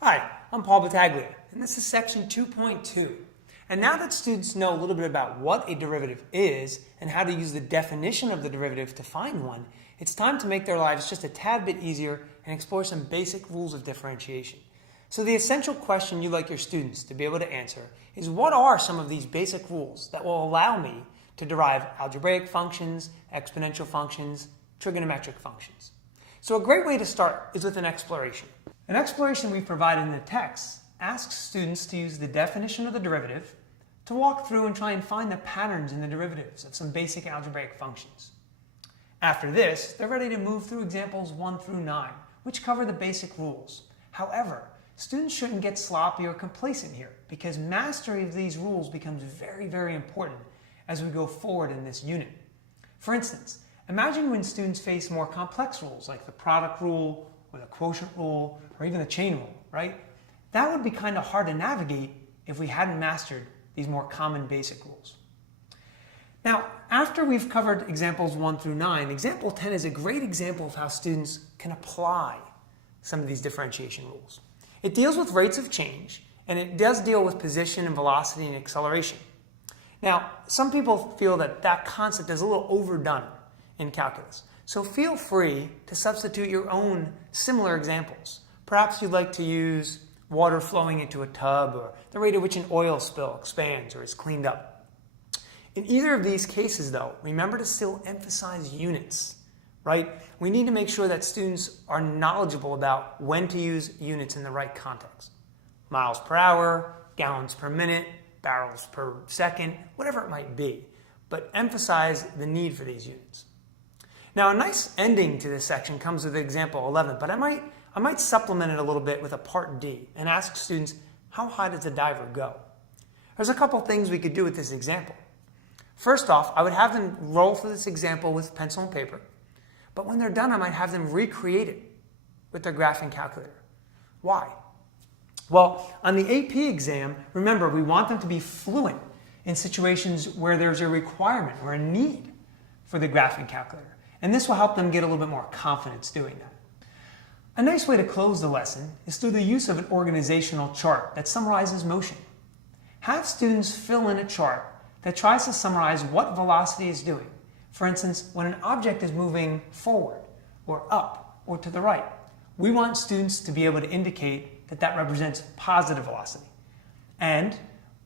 Hi, I'm Paul Battaglia, and this is section 2.2. And now that students know a little bit about what a derivative is and how to use the definition of the derivative to find one, it's time to make their lives just a tad bit easier and explore some basic rules of differentiation. So the essential question you'd like your students to be able to answer is, what are some of these basic rules that will allow me to derive algebraic functions, exponential functions, trigonometric functions? So a great way to start is with an exploration. An exploration we've provided in the text asks students to use the definition of the derivative to walk through and try and find the patterns in the derivatives of some basic algebraic functions. After this, they're ready to move through examples 1 through 9, which cover the basic rules. However, students shouldn't get sloppy or complacent here, because mastery of these rules becomes very, very important as we go forward in this unit. For instance, imagine when students face more complex rules like the product rule, or the quotient rule, or even the chain rule, right? That would be kind of hard to navigate if we hadn't mastered these more common basic rules. Now, after we've covered examples 1 through 9, example 10 is a great example of how students can apply some of these differentiation rules. It deals with rates of change, and it does deal with position and velocity and acceleration. Now, some people feel that that concept is a little overdone in calculus. So feel free to substitute your own similar examples. Perhaps you'd like to use water flowing into a tub, or the rate at which an oil spill expands or is cleaned up. In either of these cases, though, remember to still emphasize units, right? We need to make sure that students are knowledgeable about when to use units in the right context. Miles per hour, gallons per minute, barrels per second, whatever it might be. But emphasize the need for these units. Now, a nice ending to this section comes with example 11, but I might supplement it a little bit with a part D and ask students, how high does a diver go? There's a couple things we could do with this example. First off, I would have them roll through this example with pencil and paper, but when they're done, I might have them recreate it with their graphing calculator. Why? Well, on the AP exam, remember, we want them to be fluent in situations where there's a requirement or a need for the graphing calculator. And this will help them get a little bit more confidence doing that. A nice way to close the lesson is through the use of an organizational chart that summarizes motion. Have students fill in a chart that tries to summarize what velocity is doing. For instance, when an object is moving forward, or up, or to the right, we want students to be able to indicate that that represents positive velocity. And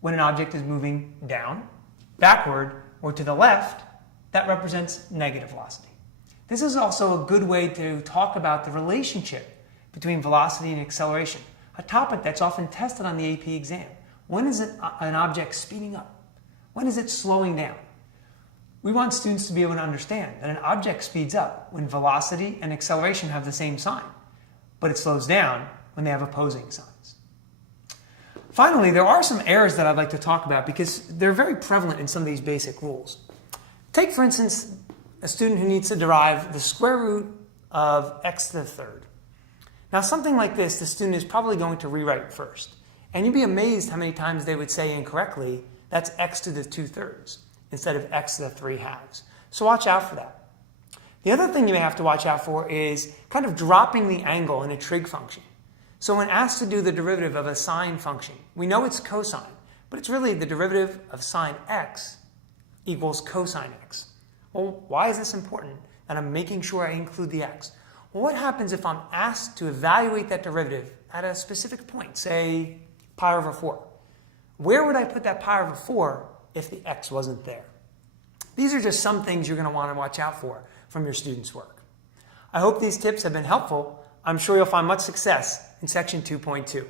when an object is moving down, backward, or to the left, that represents negative velocity. This is also a good way to talk about the relationship between velocity and acceleration, a topic that's often tested on the AP exam. When is an object speeding up? When is it slowing down? We want students to be able to understand that an object speeds up when velocity and acceleration have the same sign, but it slows down when they have opposing signs. Finally, there are some errors that I'd like to talk about because they're very prevalent in some of these basic rules. Take, for instance, a student who needs to derive the square root of x to the third. Now, something like this, the student is probably going to rewrite first. And you'd be amazed how many times they would say incorrectly, that's x to the 2/3 instead of x to the 3/2. So watch out for that. The other thing you may have to watch out for is kind of dropping the angle in a trig function. So when asked to do the derivative of a sine function, we know it's cosine, but it's really the derivative of sine x equals cosine x. Well, why is this important that I'm making sure I include the x? Well, what happens if I'm asked to evaluate that derivative at a specific point, say pi over 4? Where would I put that pi over 4 if the x wasn't there? These are just some things you're going to want to watch out for from your students' work. I hope these tips have been helpful. I'm sure you'll find much success in section 2.2.